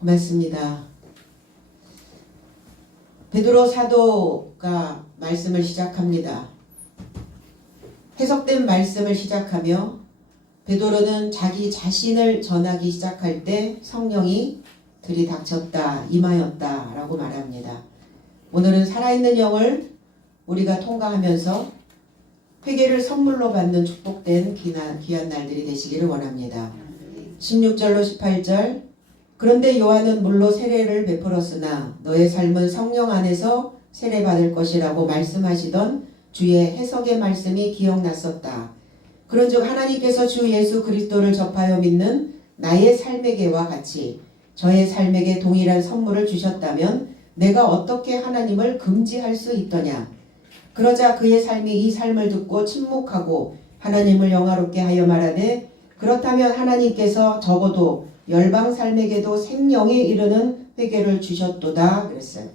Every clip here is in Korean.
고맙습니다. 베드로 사도가 말씀을 시작합니다. 해석된 말씀을 시작하며 베드로는 자기 자신을 전하기 시작할 때 성령이 들이닥쳤다, 임하였다 라고 말합니다. 오늘은 살아있는 영을 우리가 통과하면서 회개를 선물로 받는 축복된 귀한 날들이 되시기를 원합니다. 16절로 18절 그런데 요한은 물로 세례를 베풀었으나 너의 삶은 성령 안에서 세례받을 것이라고 말씀하시던 주의 해석의 말씀이 기억났었다. 그런즉 하나님께서 주 예수 그리스도를 접하여 믿는 나의 삶에게와 같이 저의 삶에게 동일한 선물을 주셨다면 내가 어떻게 하나님을 금지할 수 있더냐. 그러자 그의 삶이 이 삶을 듣고 침묵하고 하나님을 영화롭게 하여 말하되 그렇다면 하나님께서 적어도 열방 삶에게도 생명에 이르는 회개를 주셨도다 그랬어요.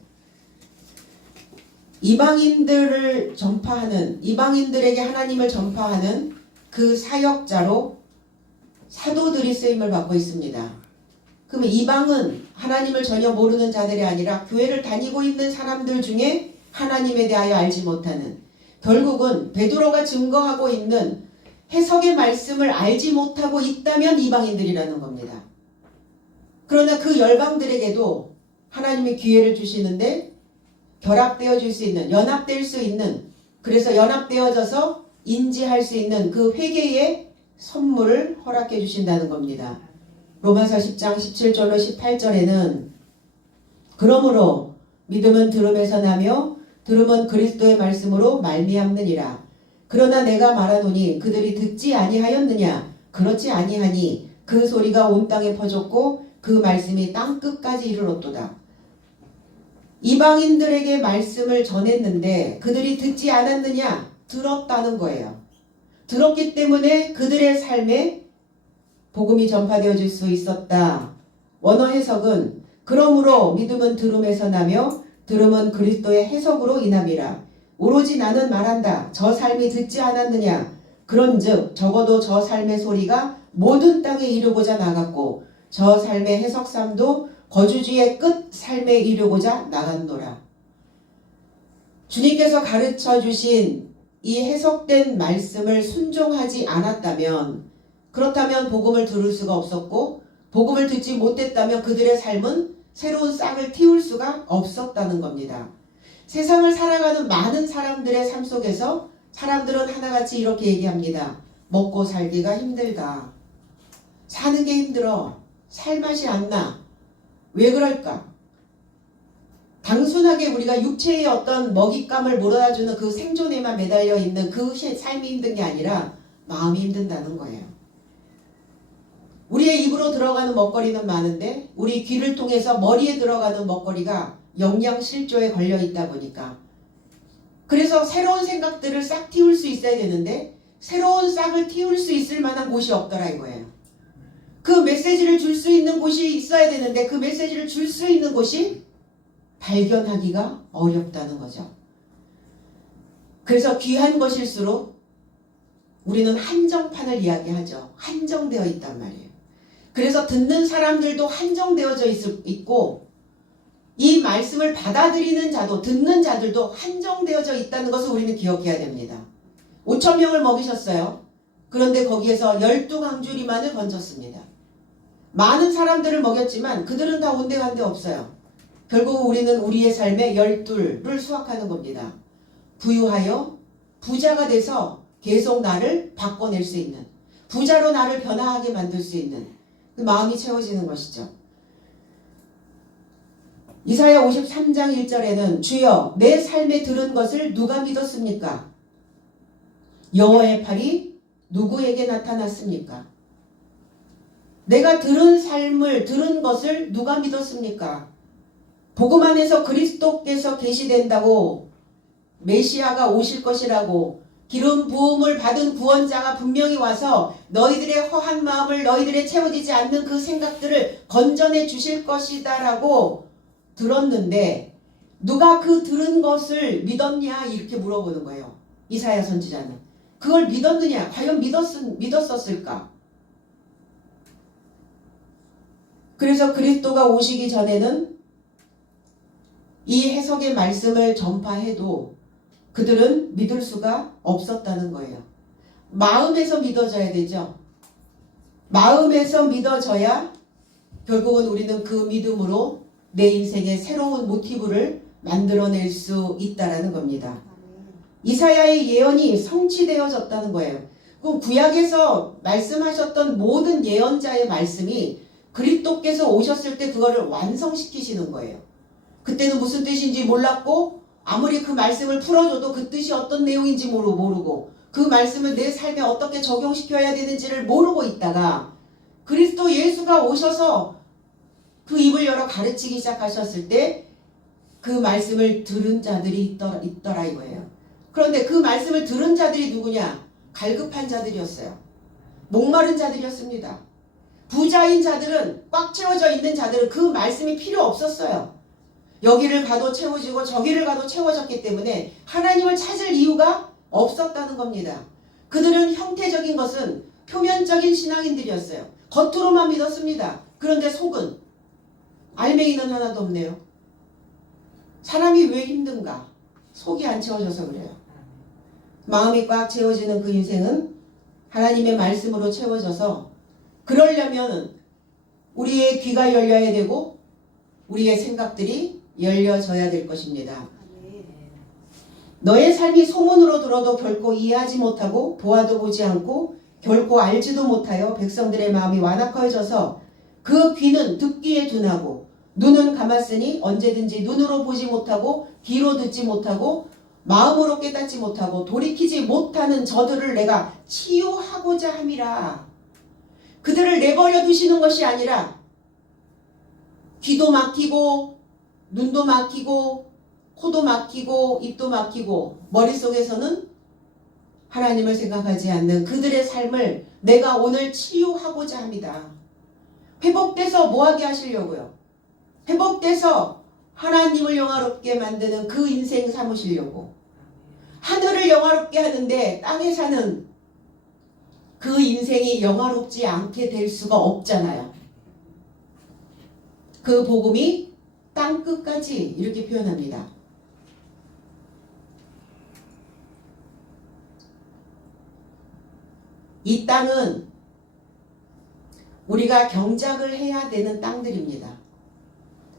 이방인들을 전파하는, 이방인들에게 하나님을 전파하는 그 사역자로 사도들이 쓰임을 받고 있습니다. 그럼 이방은 하나님을 전혀 모르는 자들이 아니라 교회를 다니고 있는 사람들 중에 하나님에 대하여 알지 못하는, 결국은 베드로가 증거하고 있는 해석의 말씀을 알지 못하고 있다면 이방인들이라는 겁니다. 그러나 그 열방들에게도 하나님이 기회를 주시는데 결합되어 줄 수 있는, 연합될 수 있는, 그래서 연합되어져서 인지할 수 있는 그 회개의 선물을 허락해 주신다는 겁니다. 로마서 10장 17절로 18절에는 그러므로 믿음은 들음에서 나며 들음은 그리스도의 말씀으로 말미암느니라. 그러나 내가 말하노니 그들이 듣지 아니하였느냐. 그렇지 아니하니 그 소리가 온 땅에 퍼졌고 그 말씀이 땅끝까지 이르렀도다. 이방인들에게 말씀을 전했는데 그들이 듣지 않았느냐? 들었다는 거예요. 들었기 때문에 그들의 삶에 복음이 전파되어질 수 있었다. 원어 해석은 그러므로 믿음은 들음에서 나며 들음은 그리스도의 해석으로 인함이라. 오로지 나는 말한다. 저 삶이 듣지 않았느냐. 그런즉 적어도 저 삶의 소리가 모든 땅에 이르고자 나갔고 저 삶의 해석삼도 거주지의 끝 삶에 이르고자 나갔노라. 주님께서 가르쳐 주신 이 해석된 말씀을 순종하지 않았다면, 그렇다면 복음을 들을 수가 없었고 복음을 듣지 못했다면 그들의 삶은 새로운 싹을 틔울 수가 없었다는 겁니다. 세상을 살아가는 많은 사람들의 삶 속에서 사람들은 하나같이 이렇게 얘기합니다. 먹고 살기가 힘들다. 사는 게 힘들어. 살맛이 안 나. 왜 그럴까? 단순하게 우리가 육체의 어떤 먹잇감을 몰아주는 그 생존에만 매달려 있는 그 삶이 힘든 게 아니라 마음이 힘든다는 거예요. 우리의 입으로 들어가는 먹거리는 많은데 우리 귀를 통해서 머리에 들어가는 먹거리가 영양실조에 걸려 있다 보니까, 그래서 새로운 생각들을 싹 틔울 수 있어야 되는데 새로운 싹을 틔울 수 있을 만한 곳이 없더라 이거예요. 그 메시지를 줄 수 있는 곳이 있어야 되는데 그 메시지를 줄 수 있는 곳이 발견하기가 어렵다는 거죠. 그래서 귀한 것일수록 우리는 한정판을 이야기하죠. 한정되어 있단 말이에요. 그래서 듣는 사람들도 한정되어져 있고 이 말씀을 받아들이는 자도 듣는 자들도 한정되어져 있다는 것을 우리는 기억해야 됩니다. 5,000명을 먹이셨어요. 그런데 거기에서 12강주리만을 건졌습니다. 많은 사람들을 먹였지만 그들은 다 온데간데 없어요. 결국 우리는 우리의 삶에 12를 수확하는 겁니다. 부유하여 부자가 돼서 계속 나를 바꿔낼 수 있는, 부자로 나를 변화하게 만들 수 있는 그 마음이 채워지는 것이죠. 이사야 53장 1절에는 주여 내 삶에 들은 것을 누가 믿었습니까? 여호와의 팔이 누구에게 나타났습니까? 내가 들은 삶을, 들은 것을 누가 믿었습니까? 복음 안에서 그리스도께서 계시된다고, 메시아가 오실 것이라고, 기름 부음을 받은 구원자가 분명히 와서 너희들의 허한 마음을, 너희들의 채워지지 않는 그 생각들을 건져내 주실 것이다 라고 들었는데 누가 그 들은 것을 믿었냐 이렇게 물어보는 거예요. 이사야 선지자는. 그걸 믿었느냐? 과연 믿었었을까? 그래서 그리스도가 오시기 전에는 이 해석의 말씀을 전파해도 그들은 믿을 수가 없었다는 거예요. 마음에서 믿어져야 되죠. 마음에서 믿어져야 결국은 우리는 그 믿음으로 내 인생의 새로운 모티브를 만들어낼 수 있다라는 겁니다. 이사야의 예언이 성취되어졌다는 거예요. 그럼 구약에서 말씀하셨던 모든 예언자의 말씀이 그리스도께서 오셨을 때 그거를 완성시키시는 거예요. 그때는 무슨 뜻인지 몰랐고 아무리 그 말씀을 풀어줘도 그 뜻이 어떤 내용인지 모르고 그 말씀을 내 삶에 어떻게 적용시켜야 되는지를 모르고 있다가 그리스도 예수가 오셔서 그 입을 열어 가르치기 시작하셨을 때 그 말씀을 들은 자들이 있더라 이거예요. 그런데 그 말씀을 들은 자들이 누구냐? 갈급한 자들이었어요. 목마른 자들이었습니다. 부자인 자들은, 꽉 채워져 있는 자들은 그 말씀이 필요 없었어요. 여기를 가도 채워지고 저기를 가도 채워졌기 때문에 하나님을 찾을 이유가 없었다는 겁니다. 그들은 형태적인 것은 표면적인 신앙인들이었어요. 겉으로만 믿었습니다. 그런데 속은 알맹이는 하나도 없네요. 사람이 왜 힘든가? 속이 안 채워져서 그래요. 마음이 꽉 채워지는 그 인생은 하나님의 말씀으로 채워져서 그러려면 우리의 귀가 열려야 되고 우리의 생각들이 열려져야 될 것입니다. 너의 삶이 소문으로 들어도 결코 이해하지 못하고 보아도 보지 않고 결코 알지도 못하여 백성들의 마음이 완악해져서 그 귀는 듣기에 둔하고 눈은 감았으니 언제든지 눈으로 보지 못하고 귀로 듣지 못하고 마음으로 깨닫지 못하고 돌이키지 못하는 저들을 내가 치유하고자 함이라. 그들을 내버려 두시는 것이 아니라 귀도 막히고 눈도 막히고 코도 막히고 입도 막히고 머릿속에서는 하나님을 생각하지 않는 그들의 삶을 내가 오늘 치유하고자 합니다. 회복돼서 뭐하게 하시려고요? 회복돼서 하나님을 영화롭게 만드는 그 인생 삼으시려고. 하늘을 영화롭게 하는데 땅에 사는 그 인생이 영화롭지 않게 될 수가 없잖아요. 그 복음이 땅 끝까지 이렇게 표현합니다. 이 땅은 우리가 경작을 해야 되는 땅들입니다.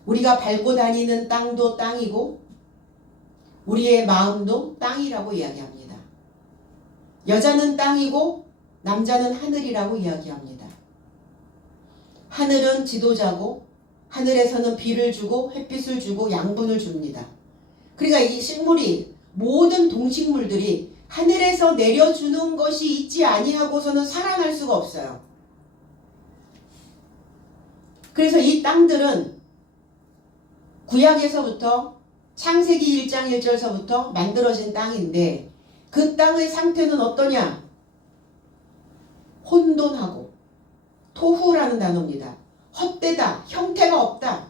우리가 밟고 다니는 땅도 땅이고 우리의 마음도 땅이라고 이야기합니다. 여자는 땅이고 남자는 하늘이라고 이야기합니다. 하늘은 지도자고 하늘에서는 비를 주고 햇빛을 주고 양분을 줍니다. 그러니까 이 식물이 모든 동식물들이 하늘에서 내려주는 것이 있지 아니하고서는 살아날 수가 없어요. 그래서 이 땅들은 구약에서부터 창세기 1장 1절서부터 만들어진 땅인데 그 땅의 상태는 어떠냐? 혼돈하고 토후라는 단어입니다. 헛되다. 형태가 없다.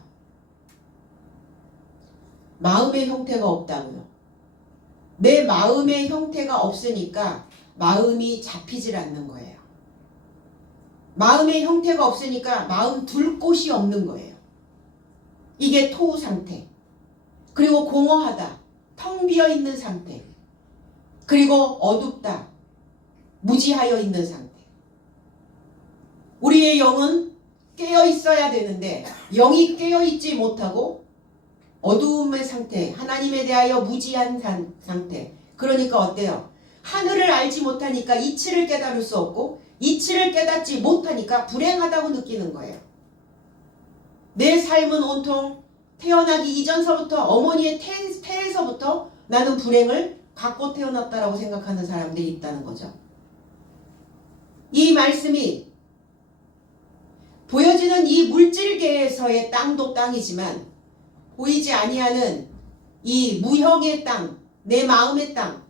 마음의 형태가 없다고요. 내 마음의 형태가 없으니까 마음이 잡히질 않는 거예요. 마음의 형태가 없으니까 마음 둘 곳이 없는 거예요. 이게 토후 상태. 그리고 공허하다. 텅 비어 있는 상태. 그리고 어둡다. 무지하여 있는 상태. 우리의 영은 깨어 있어야 되는데 영이 깨어 있지 못하고 어두움의 상태, 하나님에 대하여 무지한 상태. 그러니까 어때요? 하늘을 알지 못하니까 이치를 깨달을 수 없고 이치를 깨닫지 못하니까 불행하다고 느끼는 거예요. 내 삶은 온통 태어나기 이전서부터 어머니의 태에서부터 나는 불행을 갖고 태어났다라고 생각하는 사람들이 있다는 거죠. 이 말씀이 보여지는 이 물질계에서의 땅도 땅이지만 보이지 아니하는 이 무형의 땅, 내 마음의 땅,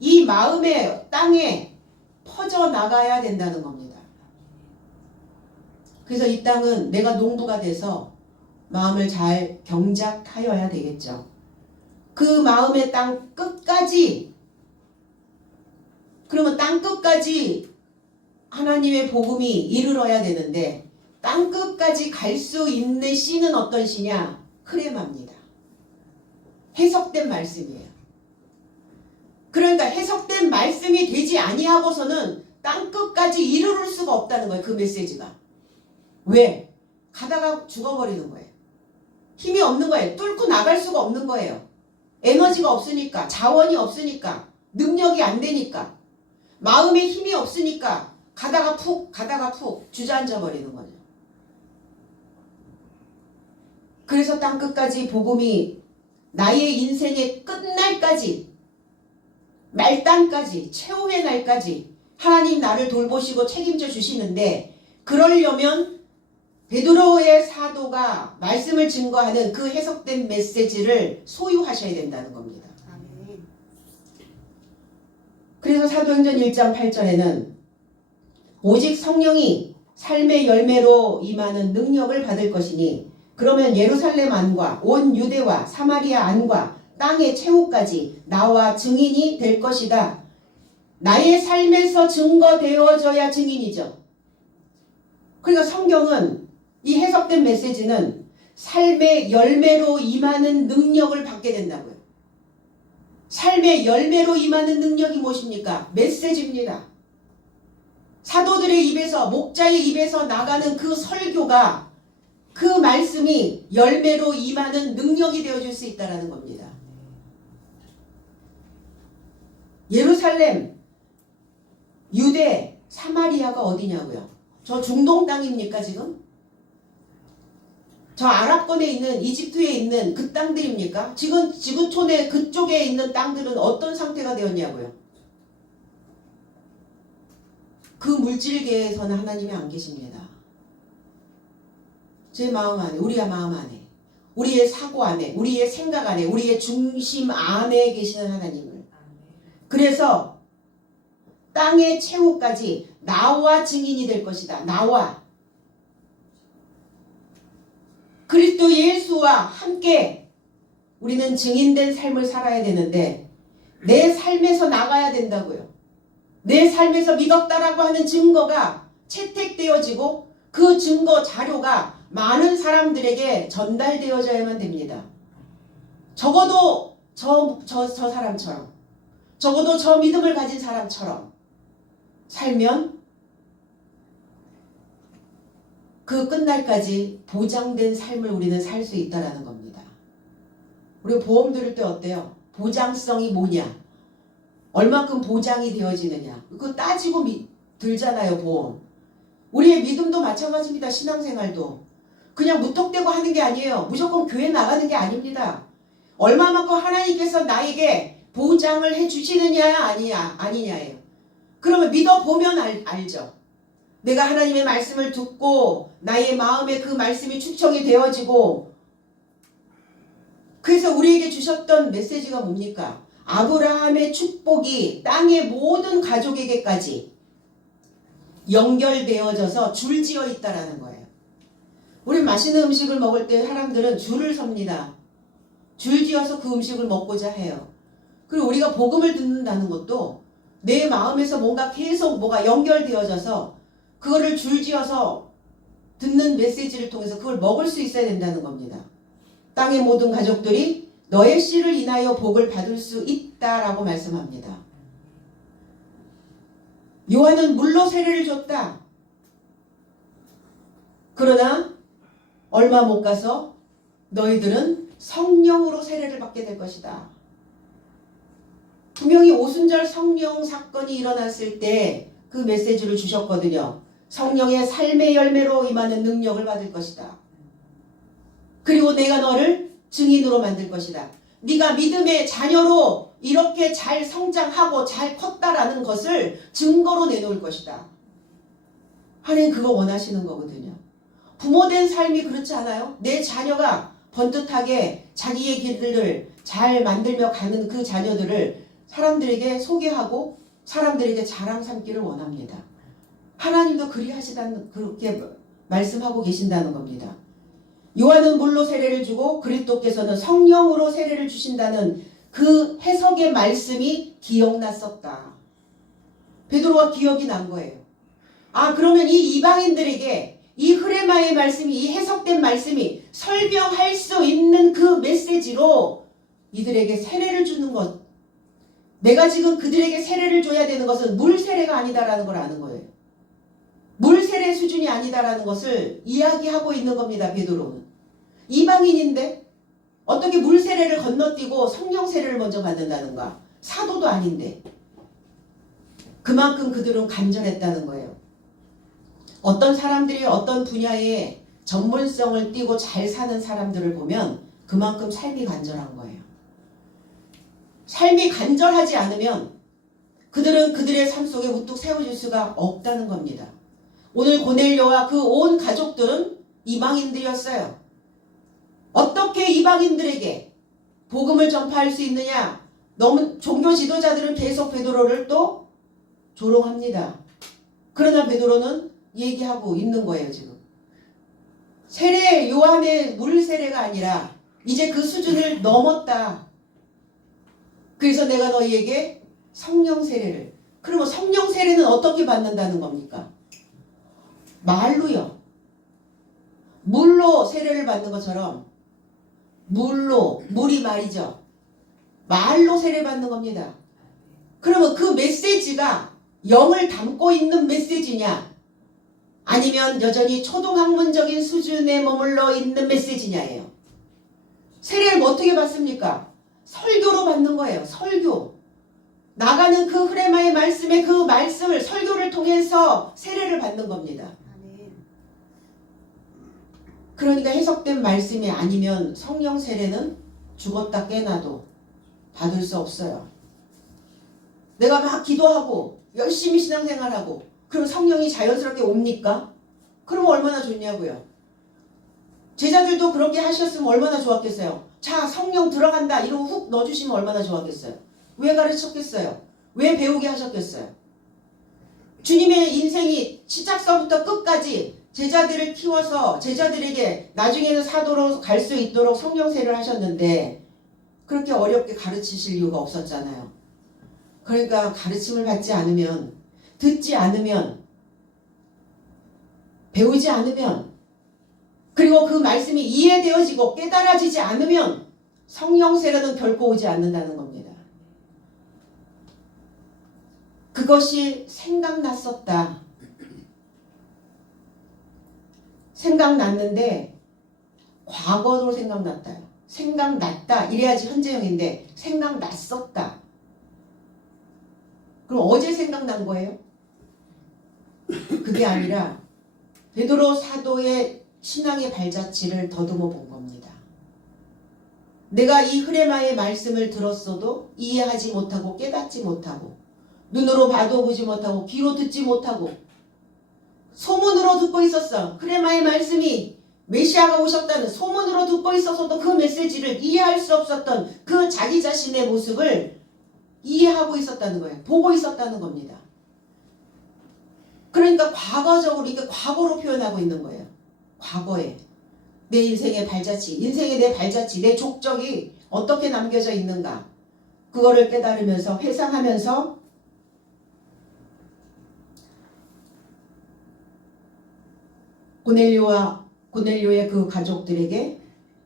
이 마음의 땅에 퍼져나가야 된다는 겁니다. 그래서 이 땅은 내가 농부가 돼서 마음을 잘 경작하여야 되겠죠. 그 마음의 땅 끝까지, 그러면 땅 끝까지 하나님의 복음이 이르러야 되는데 땅끝까지 갈 수 있는 씨는 어떤 씨냐? 흐레마입니다. 해석된 말씀이에요. 그러니까 해석된 말씀이 되지 아니하고서는 땅끝까지 이르를 수가 없다는 거예요. 그 메시지가. 왜? 가다가 죽어버리는 거예요. 힘이 없는 거예요. 뚫고 나갈 수가 없는 거예요. 에너지가 없으니까, 자원이 없으니까, 능력이 안 되니까, 마음에 힘이 없으니까 가다가 푹 주저앉아 버리는 거죠. 그래서 땅끝까지 복음이 나의 인생의 끝날까지, 말단까지, 최후의 날까지 하나님 나를 돌보시고 책임져 주시는데, 그러려면 베드로의 사도가 말씀을 증거하는 그 해석된 메시지를 소유하셔야 된다는 겁니다. 그래서 사도행전 1장 8절에는 오직 성령이 삶의 열매로 임하는 능력을 받을 것이니 그러면 예루살렘 안과 온 유대와 사마리아 안과 땅의 최후까지 나와 증인이 될 것이다. 나의 삶에서 증거되어져야 증인이죠. 그러니까 성경은 이 해석된 메시지는 삶의 열매로 임하는 능력을 받게 된다고요. 삶의 열매로 임하는 능력이 무엇입니까? 메시지입니다. 사도들의 입에서, 목자의 입에서 나가는 그 설교가, 그 말씀이 열매로 임하는 능력이 되어줄 수 있다는 겁니다. 예루살렘, 유대, 사마리아가 어디냐고요? 저 중동 땅입니까 지금? 저 아랍권에 있는, 이집트에 있는 그 땅들입니까? 지금 지구촌의 그쪽에 있는 땅들은 어떤 상태가 되었냐고요? 그 물질계에서는 하나님이 안 계십니다. 제 마음 안에, 우리의 마음 안에, 우리의 사고 안에, 우리의 생각 안에, 우리의 중심 안에 계시는 하나님을. 그래서 땅의 최후까지 나와 증인이 될 것이다. 나와. 그리스도 예수와 함께 우리는 증인된 삶을 살아야 되는데 내 삶에서 나가야 된다고요. 내 삶에서 믿었다라고 하는 증거가 채택되어지고 그 증거 자료가 많은 사람들에게 전달되어져야만 됩니다. 적어도 저 사람처럼, 적어도 저 믿음을 가진 사람처럼 살면 그 끝날까지 보장된 삶을 우리는 살 수 있다는 겁니다. 우리가 보험 들을 때 어때요? 보장성이 뭐냐? 얼마큼 보장이 되어지느냐? 그거 따지고 들잖아요, 보험. 우리의 믿음도 마찬가지입니다. 신앙생활도. 그냥 무턱대고 하는 게 아니에요. 무조건 교회 나가는 게 아닙니다. 얼마만큼 하나님께서 나에게 보장을 해주시느냐 아니냐예요. 그러면 믿어보면 알죠. 내가 하나님의 말씀을 듣고 나의 마음에 그 말씀이 축적이 되어지고, 그래서 우리에게 주셨던 메시지가 뭡니까? 아브라함의 축복이 땅의 모든 가족에게까지 연결되어져서 줄지어 있다라는 거예요. 우리 맛있는 음식을 먹을 때 사람들은 줄을 섭니다. 줄지어서 그 음식을 먹고자 해요. 그리고 우리가 복음을 듣는다는 것도 내 마음에서 뭔가 계속 뭐가 연결되어져서 그거를 줄지어서 듣는 메시지를 통해서 그걸 먹을 수 있어야 된다는 겁니다. 땅의 모든 가족들이 너의 씨를 인하여 복을 받을 수 있다라고 말씀합니다. 요한은 물로 세례를 줬다. 그러나 얼마 못 가서 너희들은 성령으로 세례를 받게 될 것이다. 분명히 오순절 성령 사건이 일어났을 때 그 메시지를 주셨거든요. 성령의 삶의 열매로 임하는 능력을 받을 것이다. 그리고 내가 너를 증인으로 만들 것이다. 네가 믿음의 자녀로 이렇게 잘 성장하고 잘 컸다라는 것을 증거로 내놓을 것이다. 하나님 그거 원하시는 거거든요. 부모된 삶이 그렇지 않아요? 내 자녀가 번듯하게 자기의 길을 잘 만들며 가는 그 자녀들을 사람들에게 소개하고 사람들에게 자랑 삼기를 원합니다. 하나님도 그렇게 말씀하고 계신다는 겁니다. 요한은 물로 세례를 주고 그리스도께서는 성령으로 세례를 주신다는 그 해석의 말씀이 기억났었다. 베드로가 기억이 난 거예요. 아, 그러면 이 이방인들에게 이 흐레마의 말씀이, 이 해석된 말씀이 설명할 수 있는 그 메시지로 이들에게 세례를 주는 것. 내가 지금 그들에게 세례를 줘야 되는 것은 물 세례가 아니다라는 걸 아는 거예요. 물 세례 수준이 아니다라는 것을 이야기하고 있는 겁니다. 베드로는. 이방인인데 어떻게 물 세례를 건너뛰고 성령 세례를 먼저 받는다는가? 사도도 아닌데. 그만큼 그들은 간절했다는 거예요. 어떤 사람들이 어떤 분야에 전문성을 띠고 잘 사는 사람들을 보면 그만큼 삶이 간절한 거예요. 삶이 간절하지 않으면 그들은 그들의 삶 속에 우뚝 세워질 수가 없다는 겁니다. 오늘 고넬료와 그 온 가족들은 이방인들이었어요. 어떻게 이방인들에게 복음을 전파할 수 있느냐? 너무 종교 지도자들은 계속 베드로를 또 조롱합니다. 그러나 베드로는 얘기하고 있는 거예요. 지금 세례, 요한의 물 세례가 아니라 이제 그 수준을 넘었다. 그래서 내가 너희에게 성령 세례를. 그러면 성령 세례는 어떻게 받는다는 겁니까? 말로요. 물로 세례를 받는 것처럼 물이 말이죠. 말로 세례 받는 겁니다. 그러면 그 메시지가 영을 담고 있는 메시지냐, 아니면 여전히 초등학문적인 수준에 머물러 있는 메시지냐예요. 세례를 어떻게 받습니까? 설교로 받는 거예요. 설교. 나가는 그 흐레마의 말씀에 그 말씀을 설교를 통해서 세례를 받는 겁니다. 그러니까 해석된 말씀이 아니면 성령 세례는 죽었다 깨나도 받을 수 없어요. 내가 막 기도하고 열심히 신앙생활하고 그럼 성령이 자연스럽게 옵니까? 그러면 얼마나 좋냐고요. 제자들도 그렇게 하셨으면 얼마나 좋았겠어요. 자, 성령 들어간다 이러고 훅 넣어주시면 얼마나 좋았겠어요. 왜 가르쳤겠어요? 왜 배우게 하셨겠어요? 주님의 인생이 시작서부터 끝까지 제자들을 키워서 제자들에게 나중에는 사도로 갈 수 있도록 성령 세례를 하셨는데 그렇게 어렵게 가르치실 이유가 없었잖아요. 그러니까 가르침을 받지 않으면, 듣지 않으면, 배우지 않으면, 그리고 그 말씀이 이해되어지고 깨달아지지 않으면 성령 세례는 결코 오지 않는다는 겁니다. 그것이 생각났었다. 생각났는데 과거로 생각났다요. 생각났다 이래야지 현재형인데 생각났었다. 그럼 어제 생각난 거예요? 그게 아니라 베드로 사도의 신앙의 발자취를 더듬어 본 겁니다. 내가 이 흐레마의 말씀을 들었어도 이해하지 못하고 깨닫지 못하고 눈으로 봐도 보지 못하고 귀로 듣지 못하고 소문으로 듣고 있었어. 흐레마의 말씀이 메시아가 오셨다는 소문으로 듣고 있어서도 그 메시지를 이해할 수 없었던 그 자기 자신의 모습을 이해하고 있었다는 거예요. 보고 있었다는 겁니다. 그러니까 과거적으로 이게 과거로 표현하고 있는 거예요. 과거에 내 인생의 발자취, 인생의 내 발자취, 내 족적이 어떻게 남겨져 있는가 그거를 깨달으면서 회상하면서 고넬료의 그 가족들에게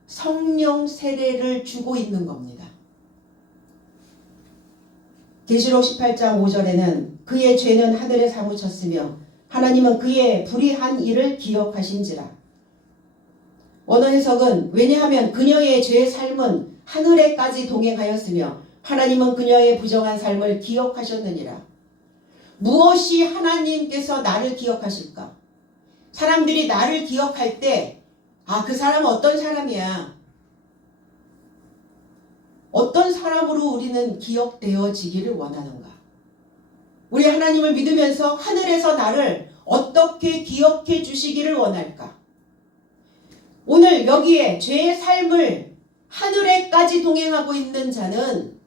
성령 세례를 주고 있는 겁니다. 계시록 18장 5절에는 그의 죄는 하늘에 사무쳤으며 하나님은 그의 불의한 일을 기억하신지라. 원어 해석은 왜냐하면 그녀의 죄의 삶은 하늘에까지 동행하였으며 하나님은 그녀의 부정한 삶을 기억하셨느니라. 무엇이 하나님께서 나를 기억하실까? 사람들이 나를 기억할 때 그 사람은 어떤 사람이야. 어떤 사람으로 우리는 기억되어지기를 원하는가? 우리 하나님을 믿으면서 하늘에서 나를 어떻게 기억해 주시기를 원할까? 오늘 여기에 죄의 삶을 하늘에까지 동행하고 있는 자는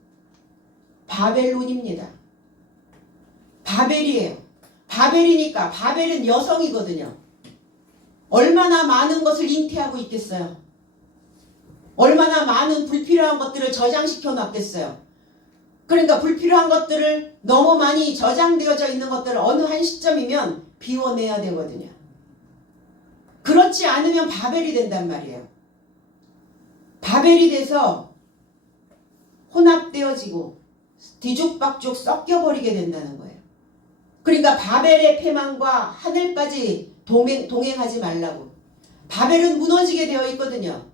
바벨론입니다. 바벨이에요. 바벨이니까 바벨은 여성이거든요. 얼마나 많은 것을 잉태하고 있겠어요. 얼마나 많은 불필요한 것들을 저장시켜 놨겠어요. 그러니까 불필요한 것들을 너무 많이 저장되어져 있는 것들을 어느 한 시점이면 비워내야 되거든요. 그렇지 않으면 바벨이 된단 말이에요. 바벨이 돼서 혼합되어지고 뒤죽박죽 섞여버리게 된다는 거예요. 그러니까 바벨의 패망과 하늘까지 동행하지 말라고. 바벨은 무너지게 되어 있거든요.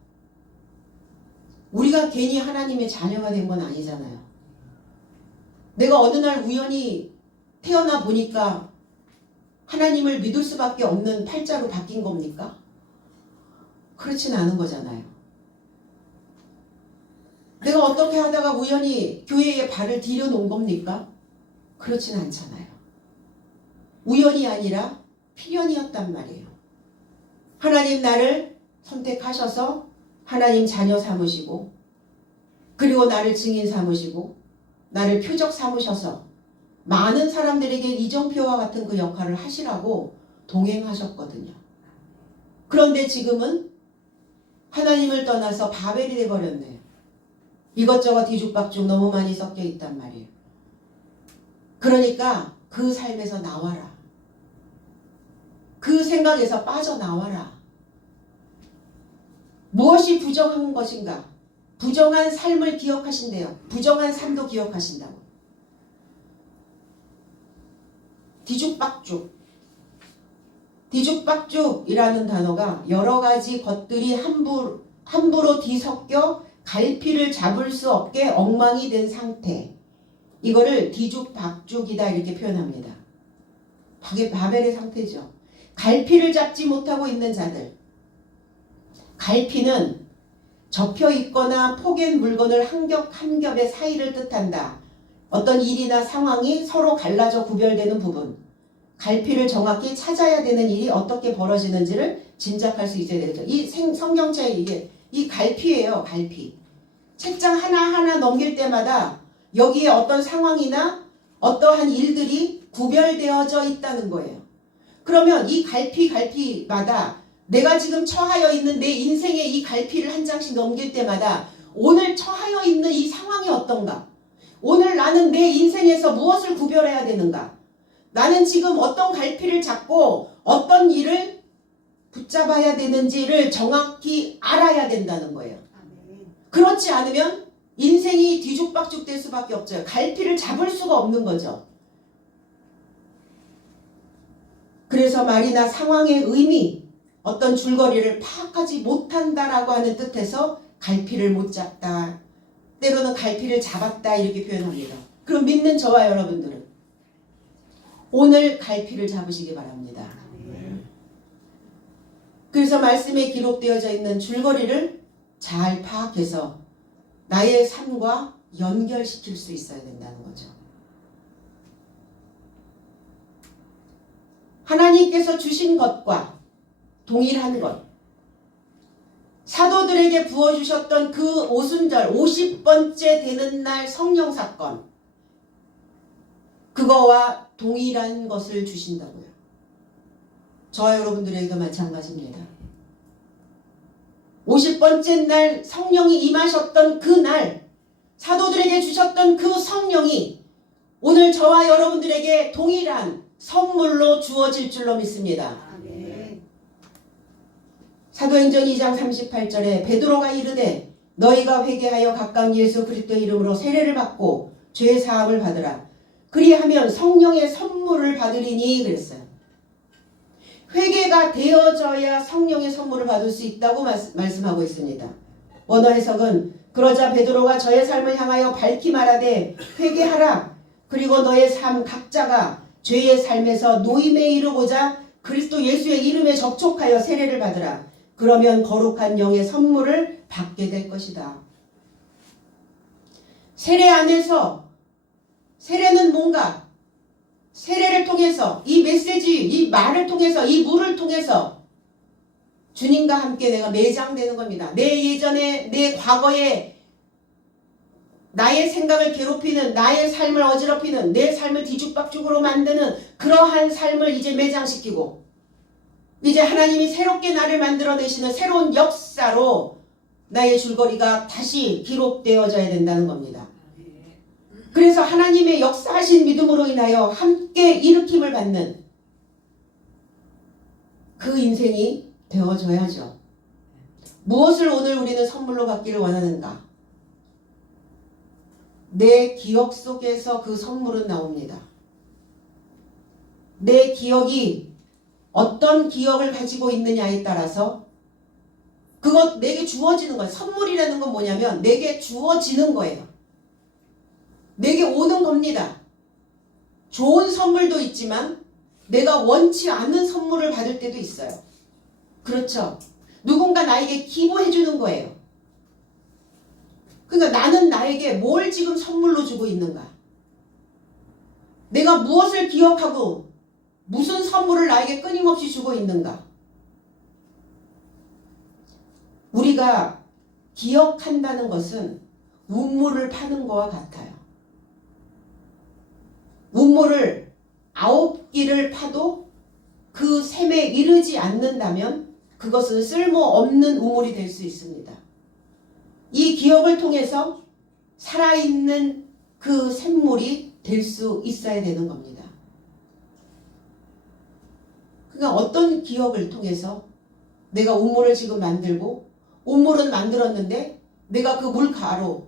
우리가 괜히 하나님의 자녀가 된 건 아니잖아요. 내가 어느 날 우연히 태어나 보니까 하나님을 믿을 수밖에 없는 팔자로 바뀐 겁니까? 그렇진 않은 거잖아요. 내가 어떻게 하다가 우연히 교회에 발을 디뎌놓은 겁니까? 그렇진 않잖아요. 우연이 아니라 필연이었단 말이에요. 하나님 나를 선택하셔서 하나님 자녀 삼으시고, 그리고 나를 증인 삼으시고, 나를 표적 삼으셔서 많은 사람들에게 이정표와 같은 그 역할을 하시라고 동행하셨거든요. 그런데 지금은 하나님을 떠나서 바벨이 돼버렸네요. 이것저것 뒤죽박죽 너무 많이 섞여 있단 말이에요. 그러니까 그 삶에서 나와라. 그 생각에서 빠져나와라. 무엇이 부정한 것인가? 부정한 삶을 기억하신대요. 부정한 삶도 기억하신다고. 뒤죽박죽. 뒤죽박죽이라는 단어가 여러 가지 것들이 함부로 뒤섞여 갈피를 잡을 수 없게 엉망이 된 상태. 이거를 뒤죽박죽이다 이렇게 표현합니다. 바벨의 상태죠. 갈피를 잡지 못하고 있는 자들. 갈피는 접혀 있거나 포갠 물건을 한 겹의 사이를 뜻한다. 어떤 일이나 상황이 서로 갈라져 구별되는 부분. 갈피를 정확히 찾아야 되는 일이 어떻게 벌어지는지를 짐작할 수 있어야 되겠죠. 이 성경책에 이게 이 갈피예요. 갈피. 책장 하나하나 넘길 때마다 여기에 어떤 상황이나 어떠한 일들이 구별되어져 있다는 거예요. 그러면 이 갈피마다 내가 지금 처하여 있는 내 인생의 이 갈피를 한 장씩 넘길 때마다 오늘 처하여 있는 이 상황이 어떤가? 오늘 나는 내 인생에서 무엇을 구별해야 되는가? 나는 지금 어떤 갈피를 잡고 어떤 일을 붙잡아야 되는지를 정확히 알아야 된다는 거예요. 그렇지 않으면 인생이 뒤죽박죽 될 수밖에 없죠. 갈피를 잡을 수가 없는 거죠. 그래서 말이나 상황의 의미, 어떤 줄거리를 파악하지 못한다라고 하는 뜻에서 갈피를 못 잡다, 때로는 갈피를 잡았다 이렇게 표현합니다. 그럼 믿는 저와 여러분들은 오늘 갈피를 잡으시기 바랍니다. 그래서 말씀에 기록되어져 있는 줄거리를 잘 파악해서 나의 삶과 연결시킬 수 있어야 된다는 거죠. 하나님께서 주신 것과 동일한 것, 사도들에게 부어주셨던 그 오순절 50번째 되는 날 성령 사건, 그거와 동일한 것을 주신다고요. 저와 여러분들에게도 마찬가지입니다. 50번째 날 성령이 임하셨던 그 날, 사도들에게 주셨던 그 성령이 오늘 저와 여러분들에게 동일한 선물로 주어질 줄로 믿습니다. 사도행전 2장 38절에 베드로가 이르되 너희가 회개하여 가까운 예수 그리스도 이름으로 세례를 받고 죄 사함을 받으라. 그리하면 성령의 선물을 받으리니 그랬어요. 회개가 되어져야 성령의 선물을 받을 수 있다고 말씀하고 있습니다. 원어 해석은 그러자 베드로가 저의 삶을 향하여 밝히 말하되 회개하라. 그리고 너의 삶 각자가 죄의 삶에서 노임에 이르고자 그리스도 예수의 이름에 접촉하여 세례를 받으라. 그러면 거룩한 영의 선물을 받게 될 것이다. 세례 안에서, 세례는 뭔가? 세례를 통해서, 이 메시지, 이 말을 통해서, 이 물을 통해서 주님과 함께 내가 매장되는 겁니다. 내 예전에, 내 과거에 나의 생각을 괴롭히는, 나의 삶을 어지럽히는, 내 삶을 뒤죽박죽으로 만드는 그러한 삶을 이제 매장시키고, 이제 하나님이 새롭게 나를 만들어내시는 새로운 역사로 나의 줄거리가 다시 기록되어져야 된다는 겁니다. 그래서 하나님의 역사하신 믿음으로 인하여 함께 일으킴을 받는 그 인생이 되어줘야죠. 무엇을 오늘 우리는 선물로 받기를 원하는가? 내 기억 속에서 그 선물은 나옵니다. 내 기억이 어떤 기억을 가지고 있느냐에 따라서 그것 내게 주어지는 거예요. 선물이라는 건 뭐냐면 내게 주어지는 거예요. 내게 오는 겁니다. 좋은 선물도 있지만 내가 원치 않는 선물을 받을 때도 있어요. 그렇죠? 누군가 나에게 기부해 주는 거예요. 그러니까 나는 나에게 뭘 지금 선물로 주고 있는가? 내가 무엇을 기억하고 무슨 선물을 나에게 끊임없이 주고 있는가? 우리가 기억한다는 것은 운물을 파는 거와 같아요. 운물을 9끼를 파도 그 셈에 이르지 않는다면 그것은 쓸모없는 우물이 될 수 있습니다. 이 기억을 통해서 살아있는 그 샘물이 될 수 있어야 되는 겁니다. 그러니까 어떤 기억을 통해서 내가 우물을 지금 만들고 우물은 만들었는데 내가 그 물가로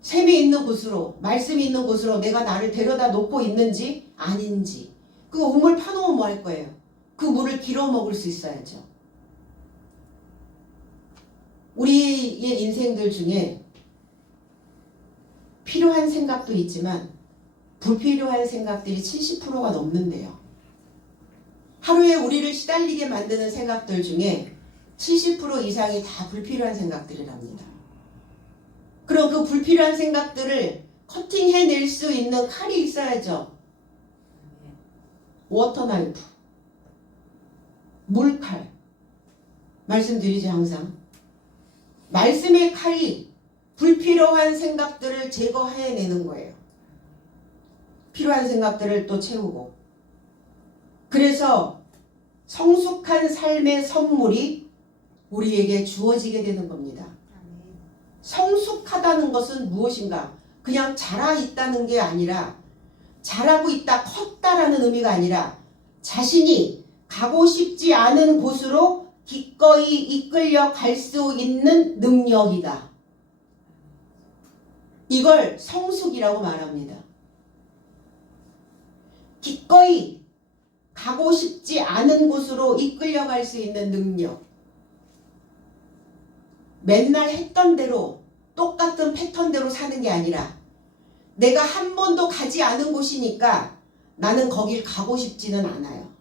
샘이 있는 곳으로 말씀이 있는 곳으로 내가 나를 데려다 놓고 있는지 아닌지 그 우물 파놓으면 뭐 할 거예요? 그 물을 길어 먹을 수 있어야죠. 우리의 인생들 중에 필요한 생각도 있지만 불필요한 생각들이 70%가 넘는데요. 하루에 우리를 시달리게 만드는 생각들 중에 70% 이상이 다 불필요한 생각들이랍니다. 그럼 그 불필요한 생각들을 커팅해낼 수 있는 칼이 있어야죠. 워터 나이프, 물칼. 말씀드리죠 항상. 말씀의 칼이 불필요한 생각들을 제거해내는 거예요. 필요한 생각들을 또 채우고. 그래서 성숙한 삶의 선물이 우리에게 주어지게 되는 겁니다. 성숙하다는 것은 무엇인가? 그냥 자라 있다는 게 아니라 자라고 있다, 컸다라는 의미가 아니라 자신이 가고 싶지 않은 곳으로 기꺼이 이끌려 갈 수 있는 능력이다. 이걸 성숙이라고 말합니다. 기꺼이 가고 싶지 않은 곳으로 이끌려 갈 수 있는 능력. 맨날 했던 대로 똑같은 패턴대로 사는 게 아니라 내가 한 번도 가지 않은 곳이니까 나는 거길 가고 싶지는 않아요.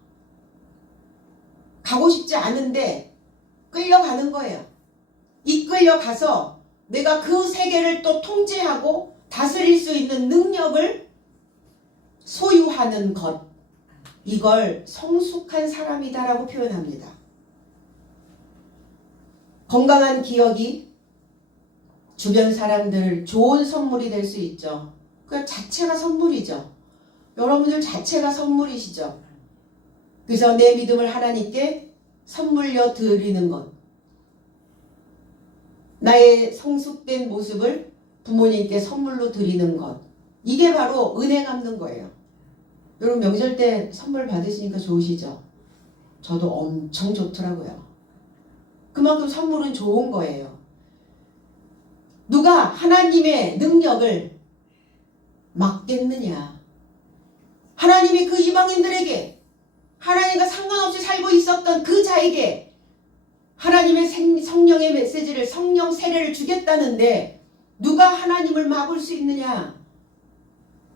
가고 싶지 않은데 끌려가는 거예요. 이끌려가서 내가 그 세계를 또 통제하고 다스릴 수 있는 능력을 소유하는 것. 이걸 성숙한 사람이다라고 표현합니다. 건강한 기억이 주변 사람들 좋은 선물이 될 수 있죠. 그 자체가 선물이죠. 여러분들 자체가 선물이시죠. 그래서 내 믿음을 하나님께 선물려 드리는 것. 나의 성숙된 모습을 부모님께 선물로 드리는 것. 이게 바로 은혜 갚는 거예요. 여러분 명절 때 선물 받으시니까 좋으시죠? 저도 엄청 좋더라고요. 그만큼 선물은 좋은 거예요. 누가 하나님의 능력을 막겠느냐? 하나님이 그 이방인들에게 하나님과 상관없이 살고 있었던 그 자에게 하나님의 성령의 메시지를 성령 세례를 주겠다는데 누가 하나님을 막을 수 있느냐?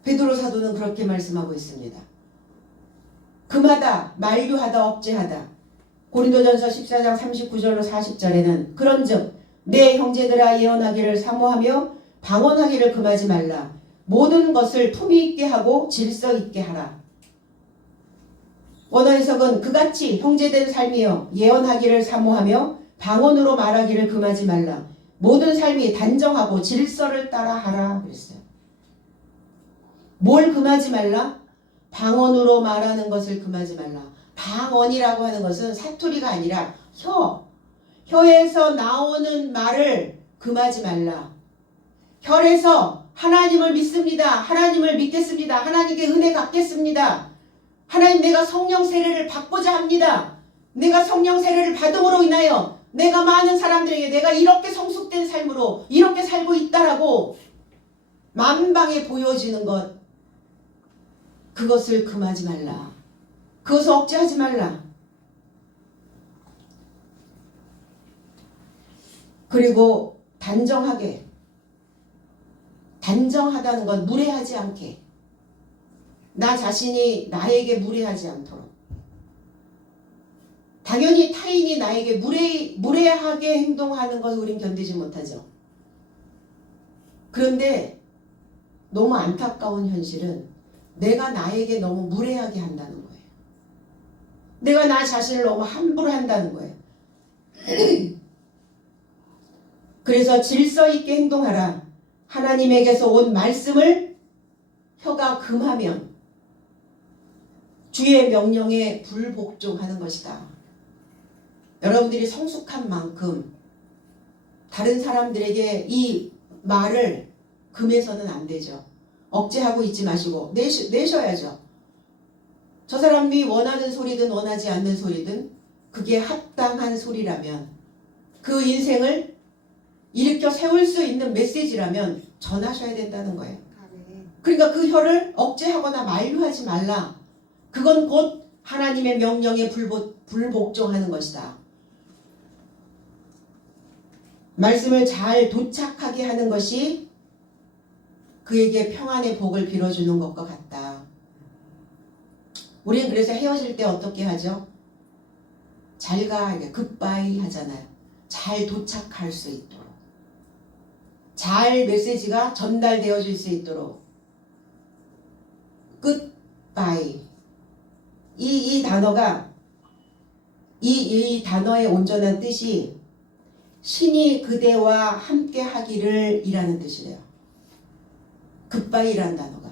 베드로 사도는 그렇게 말씀하고 있습니다. 금하다, 만류하다, 억제하다. 고린도전서 14장 39절로 40절에는 그런즉 내 형제들아 예언하기를 사모하며 방언하기를 금하지 말라. 모든 것을 품위 있게 하고 질서 있게 하라. 원어 해석은 그같이 형제된 삶이여 예언하기를 사모하며 방언으로 말하기를 금하지 말라. 모든 삶이 단정하고 질서를 따라 하라 그랬어요. 뭘 금하지 말라? 방언으로 말하는 것을 금하지 말라. 방언이라고 하는 것은 사투리가 아니라 혀에서 나오는 말을 금하지 말라. 혀에서 하나님을 믿습니다. 하나님을 믿겠습니다. 하나님께 은혜 갚겠습니다. 하나님 내가 성령 세례를 받고자 합니다. 내가 성령 세례를 받음으로 인하여 내가 많은 사람들에게 내가 이렇게 성숙된 삶으로 이렇게 살고 있다라고 만방에 보여지는 것, 그것을 금하지 말라. 그것을 억제하지 말라. 그리고 단정하다는 건 무례하지 않게, 나 자신이 나에게 무례하지 않도록. 당연히 타인이 나에게 무례하게 행동하는 것을 우린 견디지 못하죠. 그런데 너무 안타까운 현실은 내가 나에게 너무 무례하게 한다는 거예요. 내가 나 자신을 너무 함부로 한다는 거예요. 그래서 질서 있게 행동하라. 하나님에게서 온 말씀을 혀가 금하면 주의 명령에 불복종하는 것이다. 여러분들이 성숙한 만큼 다른 사람들에게 이 말을 금해서는 안 되죠. 억제하고 있지 마시고 내셔야죠. 저 사람이 원하는 소리든 원하지 않는 소리든 그게 합당한 소리라면, 그 인생을 일으켜 세울 수 있는 메시지라면 전하셔야 된다는 거예요. 그러니까 그 혀를 억제하거나 만류하지 말라. 그건 곧 하나님의 명령에 불복종하는 것이다. 말씀을 잘 도착하게 하는 것이 그에게 평안의 복을 빌어주는 것과 같다. 우리는 그래서 헤어질 때 어떻게 하죠? 잘 가, 굿바이 하잖아요. 잘 도착할 수 있도록, 잘 메시지가 전달되어질 수 있도록. 굿바이, 이 단어가 이 단어의 온전한 뜻이 신이 그대와 함께 하기를 이라는 뜻이래요. 굿바이라는 단어가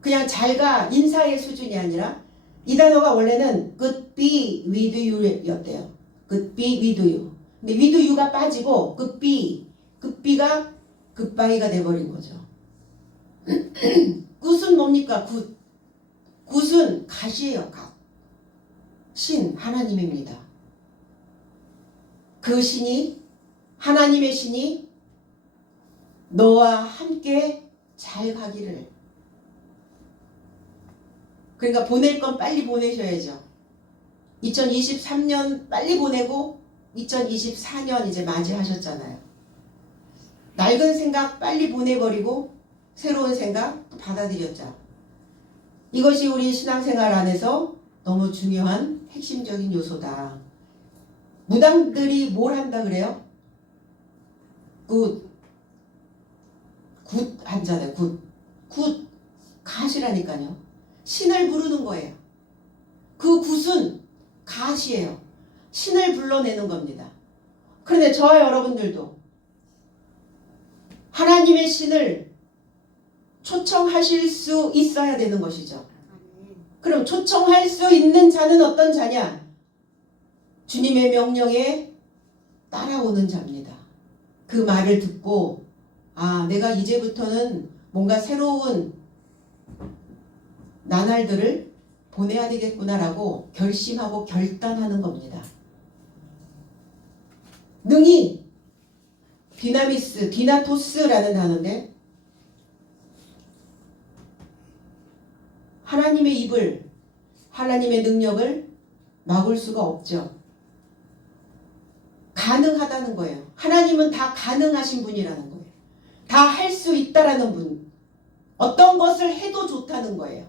그냥 잘가 인사의 수준이 아니라, 이 단어가 원래는 could be with you 였대요. could be with you. 근데 with you가 빠지고 could be가 굿바이가 돼버린 거죠. 굿은 뭡니까? 굿은 갓이에요. 갓. 신, 하나님입니다. 그 신이, 하나님의 신이 너와 함께 잘 가기를. 그러니까 보낼 건 빨리 보내셔야죠. 2023년 빨리 보내고 2024년 이제 맞이하셨잖아요. 낡은 생각 빨리 보내버리고 새로운 생각 받아들였죠. 이것이 우리 신앙생활 안에서 너무 중요한 핵심적인 요소다. 무당들이 뭘 한다 그래요? 굿 한잖아요. 굿 갓이라니까요. 신을 부르는 거예요. 그 굿은 갓이에요. 신을 불러내는 겁니다. 그런데 저와 여러분들도 하나님의 신을 초청하실 수 있어야 되는 것이죠. 그럼 초청할 수 있는 자는 어떤 자냐? 주님의 명령에 따라오는 자입니다. 그 말을 듣고, 아, 내가 이제부터는 뭔가 새로운 나날들을 보내야 되겠구나라고 결심하고 결단하는 겁니다. 능히 디나토스라는 단어인데, 하나님의 입을, 하나님의 능력을 막을 수가 없죠. 가능하다는 거예요. 하나님은 다 가능하신 분이라는 거예요. 다 할 수 있다라는 분. 어떤 것을 해도 좋다는 거예요.